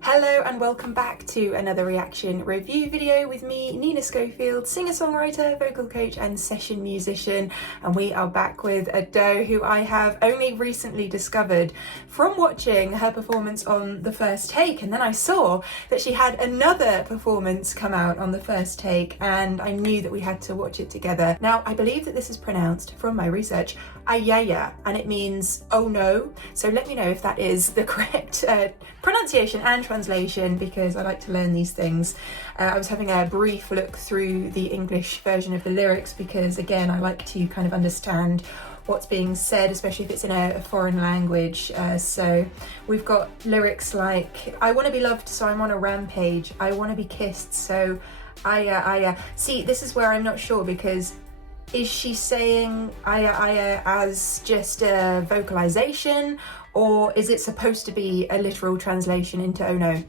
Hello and welcome back to another reaction review video with me, Nina Schofield, singer-songwriter, vocal coach and session musician, and we are back with AiAiA, who I have only recently discovered from watching her performance on The First Take, and then I saw that she had another performance come out on The First Take and I knew that we had to watch it together. Now I believe that this is pronounced, from my research, AiAiA, and it means oh no, so let me know if that is the correct pronunciation and translation, because I like to learn these things. I was having a brief look through the English version of the lyrics because, again, I like to kind of understand what's being said, especially if it's in a foreign language. So we've got lyrics like, I want to be loved, so I'm on a rampage. I want to be kissed, so AiAiA. See, this is where I'm not sure, because is she saying AiAiA as just a vocalization, or is it supposed to be a literal translation into oh no?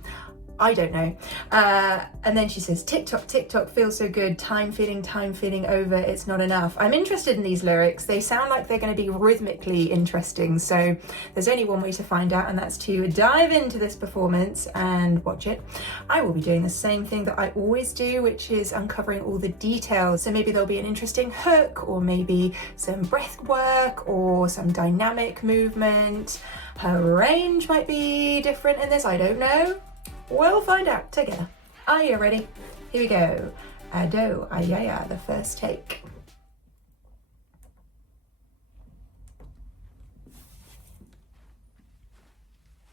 I don't know. And then she says, tick tock, feels so good, time feeling over, it's not enough. I'm interested in these lyrics. They sound like they're going to be rhythmically interesting. So there's only one way to find out, and that's to dive into this performance and watch it. I will be doing the same thing that I always do, which is uncovering all the details. So maybe there'll be an interesting hook, or maybe some breath work, or some dynamic movement. Her range might be different in this, I don't know. We'll find out together. Are you ready? Here we go. AiAiA, The First Take.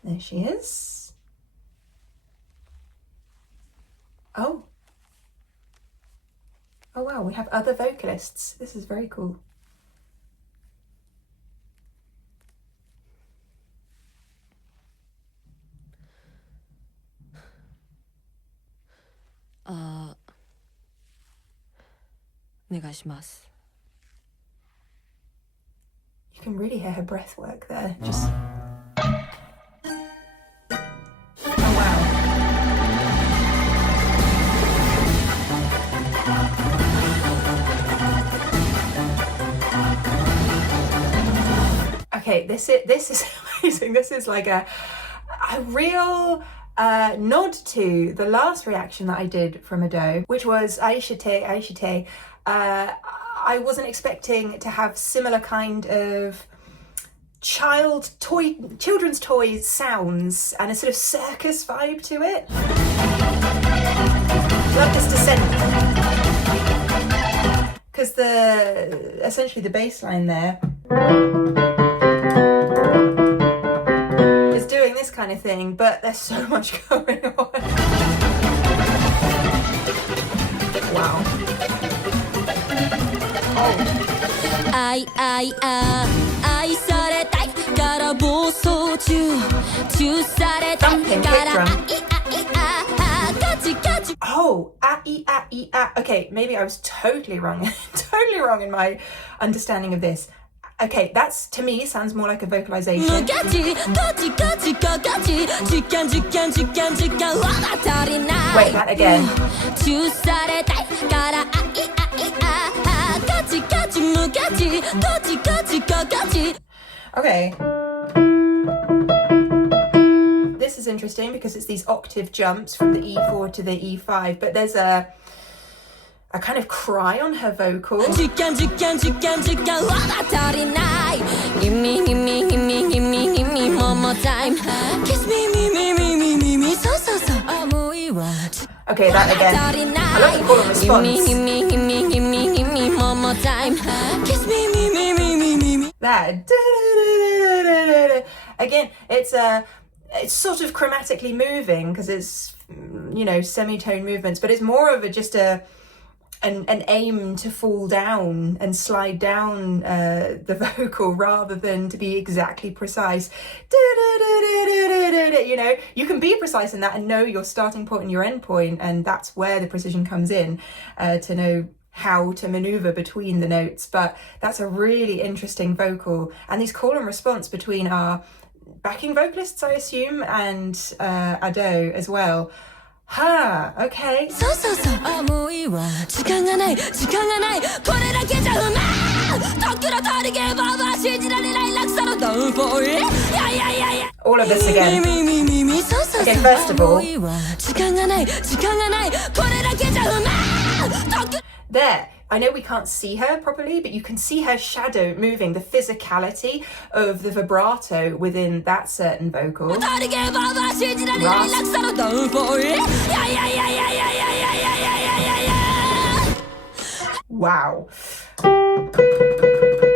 There she is. Oh. Oh wow, we have other vocalists. This is very cool. You can really hear her breath work there. Just. Oh wow. Okay, this is amazing. This is like a real nod to the last reaction that I did from AiAiA, which was AiAiA. I wasn't expecting to have similar kind of children's toy sounds and a sort of circus vibe to it. Love this descent, because essentially the bass line there is doing this kind of thing, but there's so much going on. Wow. Oh, AiAiA. Okay, maybe I was totally wrong. Totally wrong in my understanding of this. Okay, that's, to me, sounds more like a vocalization. Wait, that again. Okay. This is interesting because it's these octave jumps from the E4 to the E5, but there's a kind of cry on her vocal. Give me one more time. Kiss me, so. Okay, that again. I love the call and response. One more time. Kiss me. That. Again, it's sort of chromatically moving because it's, you know, semitone movements, but it's more of an aim to fall down and slide down the vocal rather than to be exactly precise. You know, you can be precise in that and know your starting point and your end point, and that's where the precision comes in, to know how to maneuver between the notes. But that's a really interesting vocal, and these call and response between our backing vocalists, I assume, and AiAiA as well. Okay. All of this again. Okay, first of all, there. I know we can't see her properly, but you can see her shadow moving, the physicality of the vibrato within that certain vocal. Wow.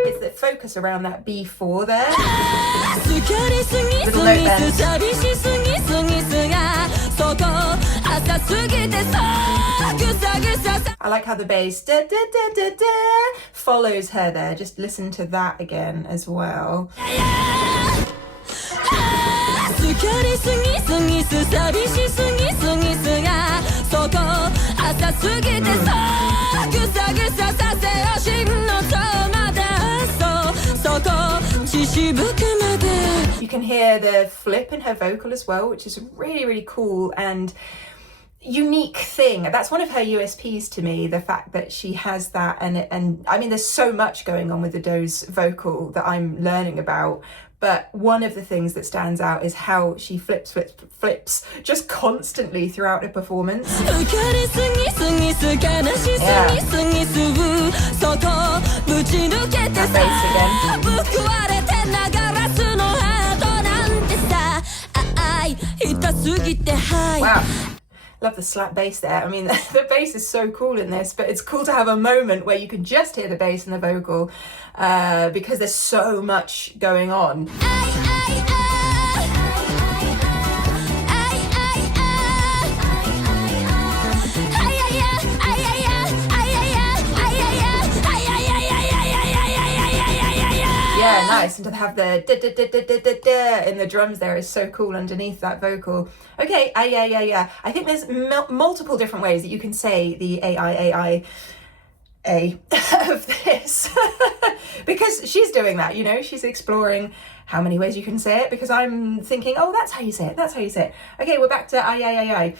It's the focus around that B4 there. Little note bend. I like how the bass da, da, da, da, da, follows her there. Just listen to that again as well. You can hear the flip in her vocal as well, which is really, really cool and unique thing. That's one of her USPs to me, the fact that she has that, and I mean there's so much going on with the Doe's vocal that I'm learning about, but one of the things that stands out is how she flips just constantly throughout her performance. Yeah. That bass again. Wow. Love the slap bass there. I mean, the bass is so cool in this, but it's cool to have a moment where you can just hear the bass and the vocal because there's so much going on. Yeah, nice. And to have the da da da da da da da in the drums there is so cool underneath that vocal. Okay, AiAiA. I think there's multiple different ways that you can say the AiAiA of this because she's doing that, you know, she's exploring how many ways you can say it, because I'm thinking, oh, that's how you say it, that's how you say it. Okay, we're back to AiAiA.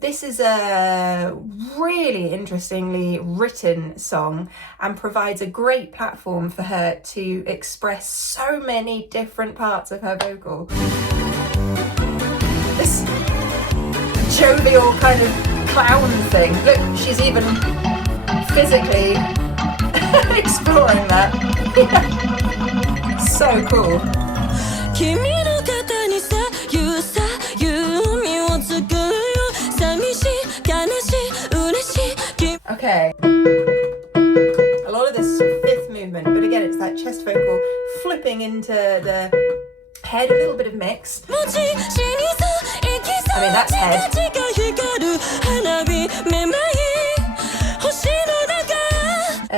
This is a really interestingly written song and provides a great platform for her to express so many different parts of her vocal. This jovial kind of clown thing. Look, she's even physically exploring that. So cool. Okay. A lot of this fifth movement, but again, it's that chest vocal flipping into the head, a little bit of mix. I mean, that's head.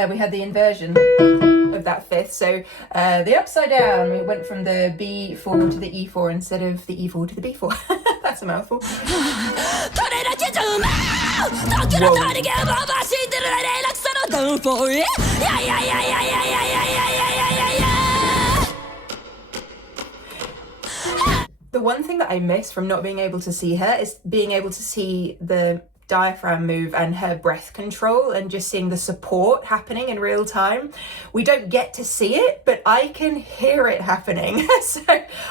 We had the inversion of that fifth, so the upside down, we went from the B4 to the E4 instead of the E4 to the B4. That's a mouthful. The one thing that I miss from not being able to see her is being able to see the diaphragm move and her breath control and just seeing the support happening in real time. We don't get to see it, but I can hear it happening. So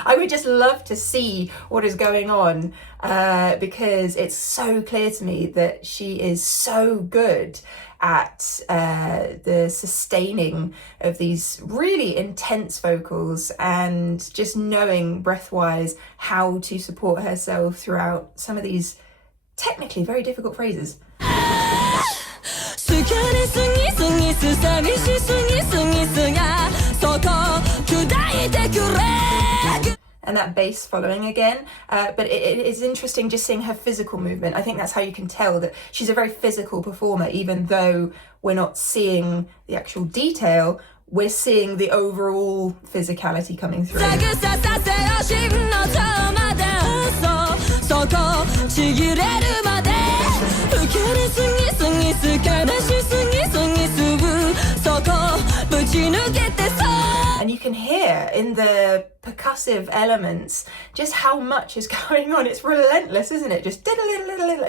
I would just love to see what is going on because it's so clear to me that she is so good at the sustaining of these really intense vocals and just knowing breath-wise how to support herself throughout some of these technically very difficult phrases. And that bass following again, but it is interesting just seeing her physical movement. I think that's how you can tell that she's a very physical performer, even though we're not seeing the actual detail, we're seeing the overall physicality coming through. And you can hear in the percussive elements just how much is going on. It's relentless, isn't it? Just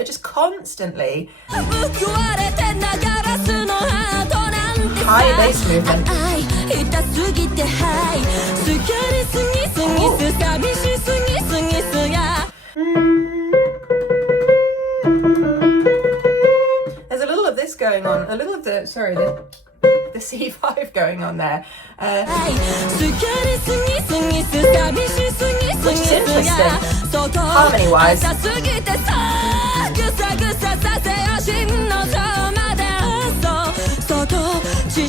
just constantly. high bass movement. There's a little of this going on, a little of the C5 going on there, which is interesting, harmony-wise.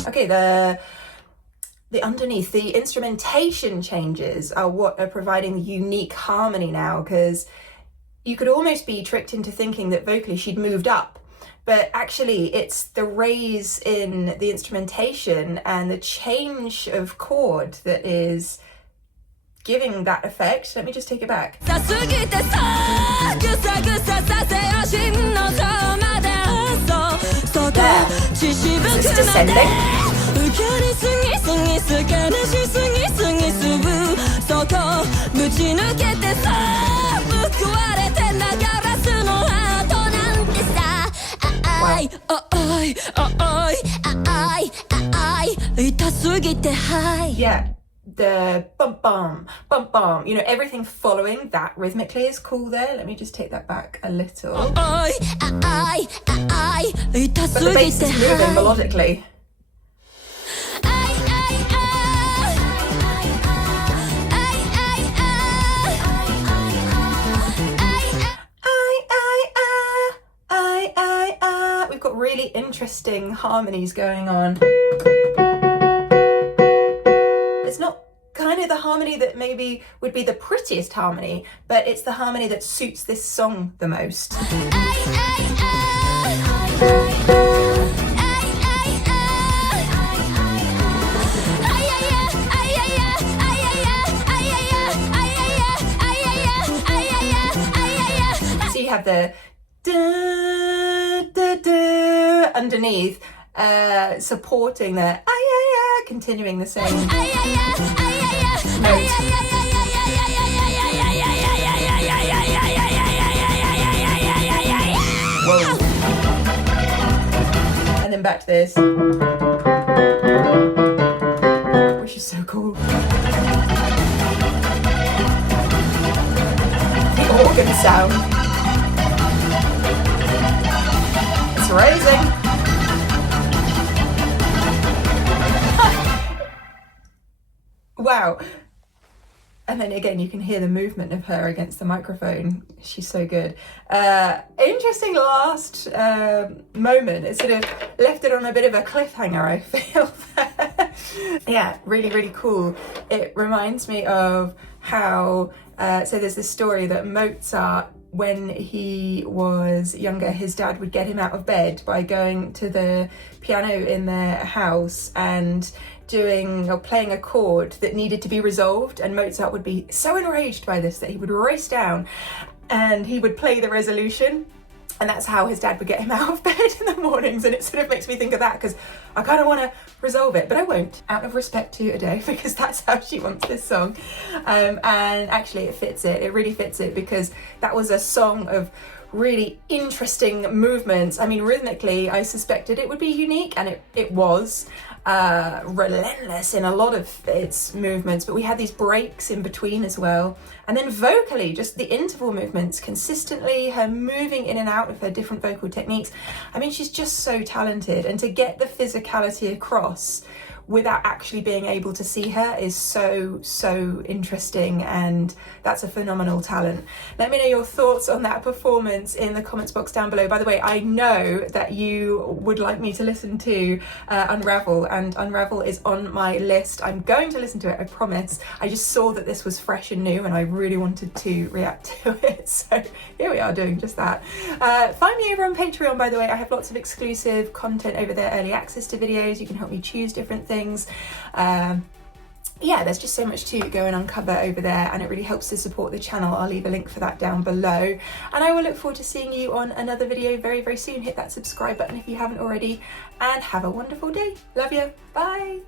Okay, the underneath, the instrumentation changes are what are providing the unique harmony now, because you could almost be tricked into thinking that vocally she'd moved up, but actually it's the raise in the instrumentation and the change of chord that is giving that effect. Let me just take it back. There. Is this descending? Yeah, the bum bum, bum bum, you know, everything following that rhythmically is cool there. Let me just take that back a little. But the bass is moving melodically. We've got really interesting harmonies going on. It's not kind of the harmony that maybe would be the prettiest harmony, but it's the harmony that suits this song the most. So you have the da, da, da, underneath, supporting the AiAiA, continuing the same note. Whoa. And then back to this, which is so cool. The organ sound. Raising. Wow. And then again you can hear the movement of her against the microphone. She's so good. Interesting last moment. It sort of left it on a bit of a cliffhanger, I feel. Yeah, really, really cool. It reminds me of how so there's this story that Mozart, when he was younger, his dad would get him out of bed by going to the piano in their house and doing or playing a chord that needed to be resolved, and Mozart would be so enraged by this that he would race down and he would play the resolution, and that's how his dad would get him out of bed in the mornings. And it sort of makes me think of that, because I kind of want to resolve it, but I won't, out of respect to Ado, because that's how she wants this song. And actually it fits it, it really fits it, because that was a song of really interesting movements. I mean, rhythmically, I suspected it would be unique, and it was relentless in a lot of its movements, but we had these breaks in between as well. And then vocally, just the interval movements consistently, her moving in and out of her different vocal techniques. I mean, she's just so talented, and to get the physicality across without actually being able to see her is so interesting, and that's a phenomenal talent. Let me know your thoughts on that performance in the comments box down below. By the way, I know that you would like me to listen to Unravel, and Unravel is on my list. I'm going to listen to it, I promise. I just saw that this was fresh and new and I really wanted to react to it, so here we are doing just that. Find me over on Patreon, by the way. I have lots of exclusive content over there, early access to videos. You can help me choose different things. Yeah, there's just so much to go and uncover over there, and it really helps to support the channel. I'll leave a link for that down below, and I will look forward to seeing you on another video very soon. Hit that subscribe button if you haven't already, and have a wonderful day. Love you. Bye.